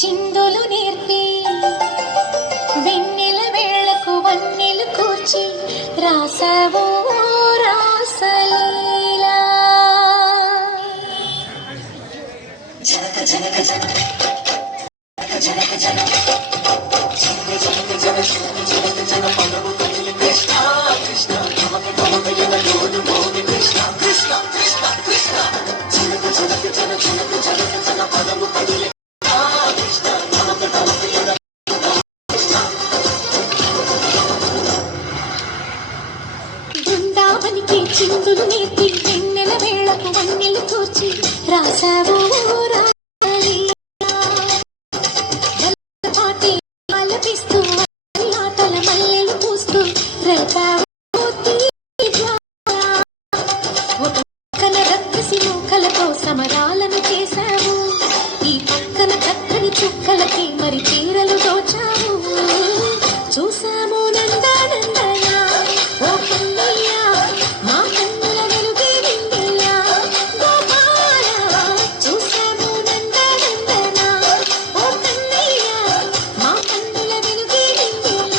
చిందులు నేర్పి వెన్నెల వేళకు వన్నెలు కూర్చి రాసావో రాసలీలా. జనక జనక జనక జనక జనక బృందావనికి చిందులు నేర్పి వెన్నెల వేళకు వన్నెలు కూర్చి రాసావో పాటి ఆలపిస్తూ ఆటల మల్లెలు పూస్తూ రేపావు పక్కన రక్కసి మూకలతో సమరాలను చేశావు, ఈ పక్కన చక్కని చుక్కలకి మరి చీరలు దోచావు. చూసాము నందానందన ఓ కన్నయ్య మా కన్నుల వెలుగే నిండిల్ల గోపాల. చూసాము నందానందన ఓ కన్నయ్య మా కన్నుల వెలుగే నిండిల్ల.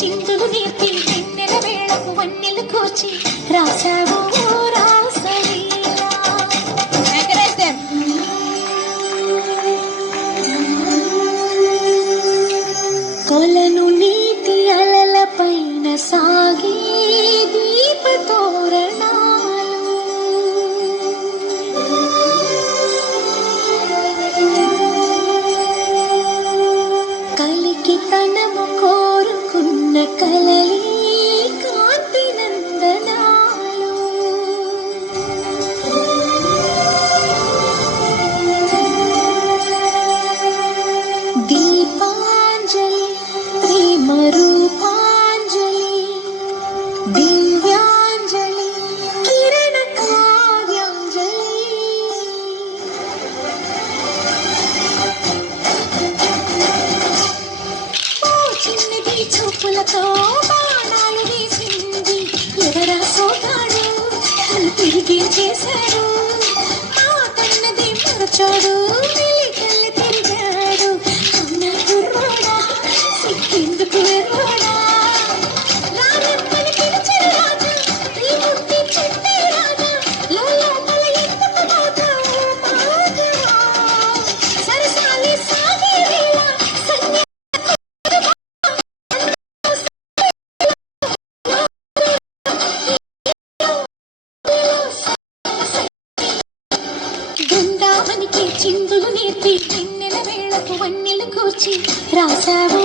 చిందులు నేర్పి వెన్నెల వేళకు వన్నెలు కూర్చి రాసావో రాసలీలా. కొలను నీటి అలల పైన సాగే దీపతోరణాలు, కలికి తనము కోరుకున్న కలలే కాంతి నందనాలు. దీపాంజలి ప్రేమ రూపాంజలి దివ్యాంజలి కిరణ కావ్యాంజలి. చిన్నది చూపులతో బాణాలు వేసింది ఎవరా సోగాడు, తను తిరిగి చేశాడు. ఆ కన్నది మరచాడు, వెలికల్లి తిరిగాడు. అన్న కుర్రోడా సిక్కిందుకు ఎర్రోడా, రానమ్మని పిలిచిన రాజా నీ ముట్టి చెట్టే రాజా, లోపల ఎందుకు పోతావు మాగా. సరసాలి సాగే వేళ సన్యాసి బృందావనికి చిందులు నేర్పి వెన్నెల వేళకు వన్నెలు కూర్చి రాసావో